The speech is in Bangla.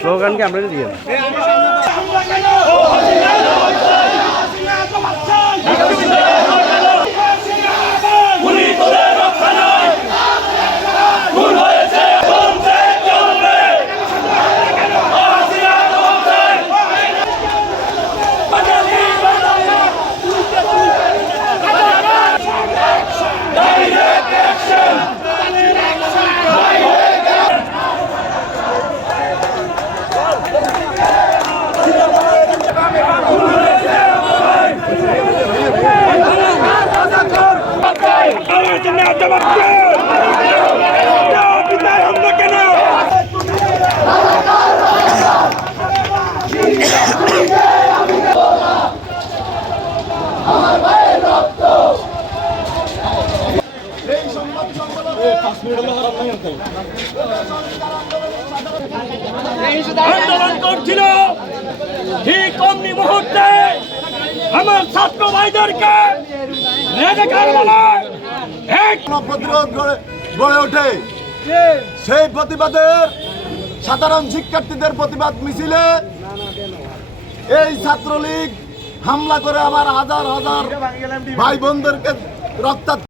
স্লোগান কি আমরা দিয়ে আন্দোলন করছিল ঠিক অমনি মুহূর্তে আমার ছাত্র ভাইদেরকে রেজাকার বলে এক প্রতিরোধ গড়ে ওঠে। সেই প্রতিবাদের সাধারণ শিক্ষার্থীদের প্রতিবাদ মিছিলে এই ছাত্রলীগ হামলা করে আমার হাজার হাজার ভাই বোনদেরকে রক্তাক্ত